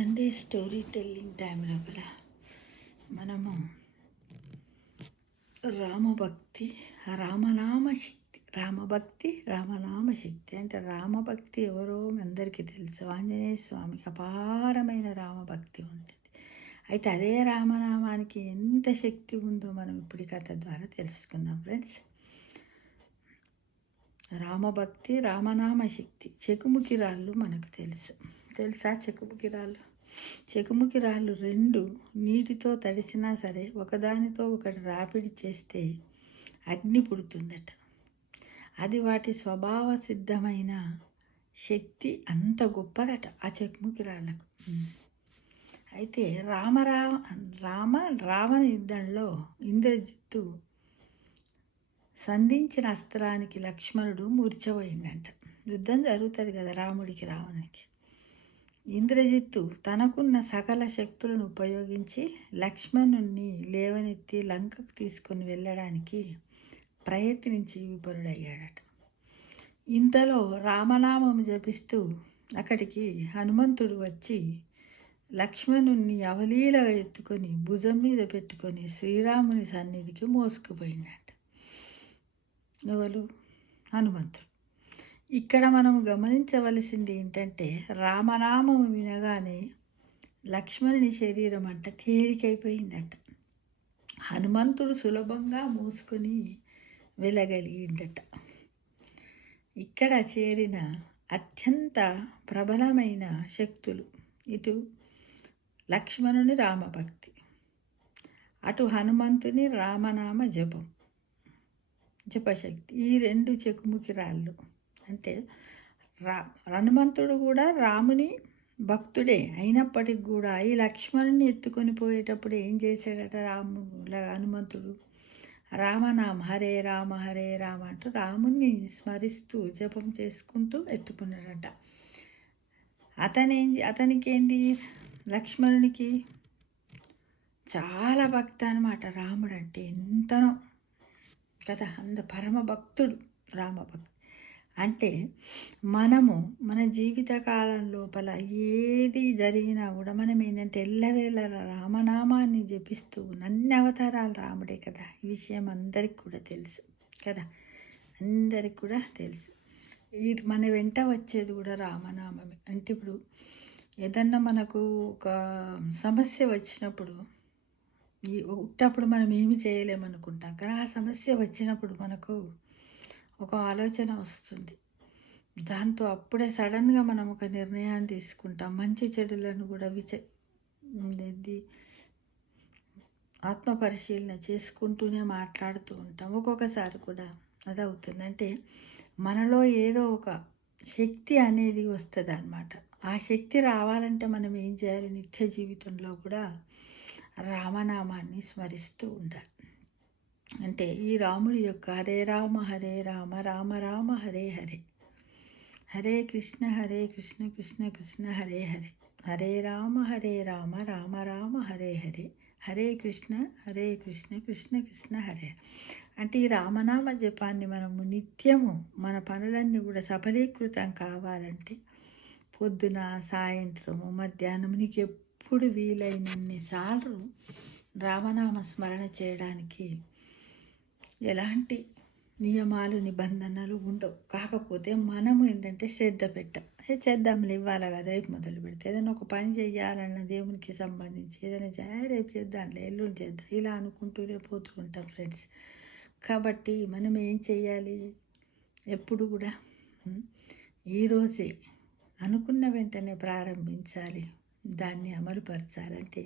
Sunday story telling time లోపల మనము రామభక్తి రామనామ శక్తి అంటే రామభక్తి ఎవరో అందరికీ తెలుసు. ఆంజనేయ స్వామికి అపారమైన రామభక్తి ఉంటుంది. అయితే అదే రామనామానికి ఎంత శక్తి ఉందో మనం ఇప్పుడు కథ ద్వారా తెలుసుకుందాం ఫ్రెండ్స్. రామభక్తి రామనామ శక్తి. చెకుముకి రాళ్ళు మనకు తెలుసా చెకుముకి రాళ్ళు రెండు నీటితో తడిసినా సరే ఒకదానితో ఒకటి రాపిడి చేస్తే అగ్ని పుడుతుందట. అది వాటి స్వభావ సిద్ధమైన శక్తి అంత గొప్పదట ఆ చెకుముకి రాళ్ళకు. అయితే రావణ యుద్ధంలో ఇంద్రజిత్తు సంధించిన అస్త్రానికి లక్ష్మణుడు మూర్ఛపోయిందంట. యుద్ధం జరుగుతుంది కదా రాముడికి రావణునికి. ఇంద్రజిత్తు తనకున్న సకల శక్తులను ఉపయోగించి లక్ష్మణుణ్ణి లేవనెత్తి లంకకు తీసుకొని వెళ్ళడానికి ప్రయత్నించి విఫలుడయ్యాడట. ఇంతలో రామనామం జపిస్తూ అక్కడికి హనుమంతుడు వచ్చి లక్ష్మణుణ్ణి అవలీలగా ఎత్తుకొని భుజం మీద పెట్టుకొని శ్రీరాముని సన్నిధికి మోసుకుపోయిందట. ఎవరు? హనుమంతుడు. ఇక్కడ మనం గమనించవలసింది ఏంటంటే రామనామం వినగానే లక్ష్మణుని శరీరం అంట తేలికైపోయిందట. హనుమంతుడు సులభంగా మూసుకొని వెళ్ళగలిగిందట. ఇక్కడ చేరిన అత్యంత ప్రబలమైన శక్తులు ఇటు లక్ష్మణుని రామభక్తి, అటు హనుమంతుని రామనామ జపశక్తి. ఈ రెండు చెకుముకి రాళ్ళు. అంటే హనుమంతుడు కూడా రాముని భక్తుడే అయినప్పటికి కూడా ఈ లక్ష్మణుని ఎత్తుకొని పోయేటప్పుడు ఏం చేశాడట హనుమంతుడు? రామనామ హరే రామ అంటూ రాముని స్మరిస్తూ జపం చేసుకుంటూ ఎత్తుకున్నాడట. అతనికి ఏంటి? లక్ష్మణునికి చాలా భక్తి అనమాట. రాముడు అంటే ఎంతనో కదా, అంత పరమ భక్తుడు రామభక్తి. అంటే మనము మన జీవిత కాలం లోపల ఏది జరిగినా కూడా మనం ఏంటంటే ఎల్లవేళ రామనామాన్ని జపిస్తూ అన్ని అవతారాలు రాముడే కదా. ఈ విషయం అందరికి కూడా తెలుసు కదా, అందరికి కూడా తెలుసు. మన వెంట వచ్చేది కూడా రామనామమే. అంటే ఇప్పుడు ఏదన్నా మనకు ఒక సమస్య వచ్చినప్పుడు ఉట్టప్పుడు మనం ఏమి చేయలేమనుకుంటాం, కానీ ఆ సమస్య వచ్చినప్పుడు మనకు ఒక ఆలోచన వస్తుంది. దాంతో అప్పుడే సడన్గా మనం ఒక నిర్ణయాన్ని తీసుకుంటాం. మంచి చెడులను కూడా ఆత్మపరిశీలన చేసుకుంటూనే మాట్లాడుతూ ఉంటాం. ఒక్కొక్కసారి కూడా అది అవుతుంది. అంటే మనలో ఏదో ఒక శక్తి అనేది వస్తుంది అన్నమాట. ఆ శక్తి రావాలంటే మనం ఏం చేయాలి? నిత్య జీవితంలో కూడా రామనామాన్ని స్మరిస్తూ ఉండాలి. అంటే ఈ రాముడి యొక్క హరే రామ రామ రామ హరే హరే, హరే కృష్ణ కృష్ణ కృష్ణ హరే హరే, హరే రామ రామ రామ హరే హరే, హరే కృష్ణ కృష్ణ కృష్ణ హరే. అంటే ఈ రామనామ జపాన్ని మనము నిత్యము మన పనులన్నీ కూడా సఫలీకృతం కావాలంటే పొద్దున, సాయంత్రము, మధ్యాహ్నం నీకు ఎప్పుడు వీలైనన్నిసార్లు రామనామ స్మరణ చేయడానికి ఎలాంటి నియమాలు నిబంధనలు ఉండవు. కాకపోతే మనము ఏంటంటే శ్రద్ధ పెట్టాం. చేద్దాంలే ఇవ్వాలి కదా, రేపు మొదలు పెడితే ఏదైనా ఒక పని చేయాలన్న దేవునికి సంబంధించి ఏదైనా రేపు చేద్దాంలే, ఎల్లుండి చేద్దాం, ఇలా అనుకుంటూనే పోతూ ఉంటాం ఫ్రెండ్స్. కాబట్టి మనం ఏం చేయాలి? ఎప్పుడు కూడా ఈరోజే అనుకున్న వెంటనే ప్రారంభించాలి. దాన్ని అమలుపరచాలంటే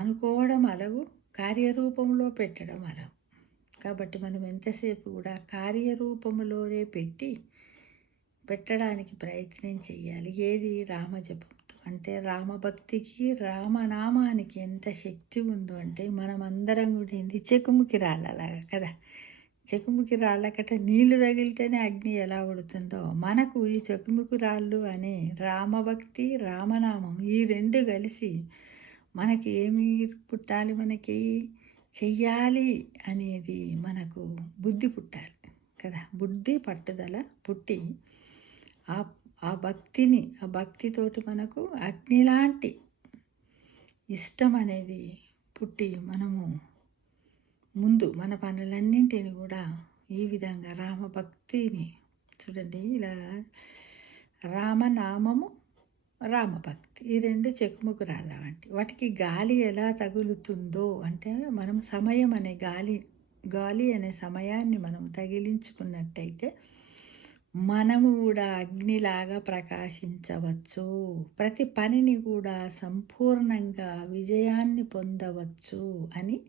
అనుకోవడం అలగు, కార్యరూపంలో పెట్టడం అలగు. కాబట్టి మనం ఎంతసేపు కూడా కార్యరూపంలోనే పెట్టడానికి ప్రయత్నం చేయాలి. ఏది? రామజపంతో. అంటే రామభక్తికి రామనామానికి ఎంత శక్తి ఉందో అంటే మనం అందరం కూడా ఏంది చెకుముకి రాళ్ళలాగా కదా. చెకుముకి రాళ్ళకట నీళ్లు తగిలితేనే అగ్ని ఎలా ఉడుతుందో మనకు ఈ చెకుముకి రాళ్ళు అనే రామభక్తి రామనామం ఈ రెండు కలిసి మనకి ఏమి పుట్టాలి? మనకి చెయ్యాలి అనేది మనకు బుద్ధి పుట్టాలి కదా. బుద్ధి పట్టుదల పుట్టి ఆ భక్తితోటి మనకు అగ్నిలాంటి ఇష్టం అనేది పుట్టి మనము ముందు మన పనులన్నింటిని కూడా ఈ విధంగా రామభక్తిని చూడండి ఇలా రామనామము రామభక్తి ఈ రెండు చెక్కుముకురాళ్ళ వంటి వాటికి గాలి ఎలా తగులుతుందో అంటే మనం సమయం అనే గాలి అనే సమయాన్ని మనం తగిలించుకున్నట్టయితే మనము కూడా అగ్నిలాగా ప్రకాశించవచ్చు ప్రతి పనిని కూడా సంపూర్ణంగా విజయాన్ని పొందవచ్చు అని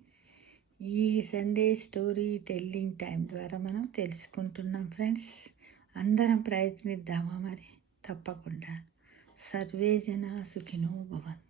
ఈ సండే స్టోరీ టెల్లింగ్ టైం ద్వారా మనం తెలుసుకుంటున్నాం ఫ్రెండ్స్. అందరం ప్రయత్నిద్దామా మరి? తప్పకుండా. సర్వే జన సుఖినో భవంతు.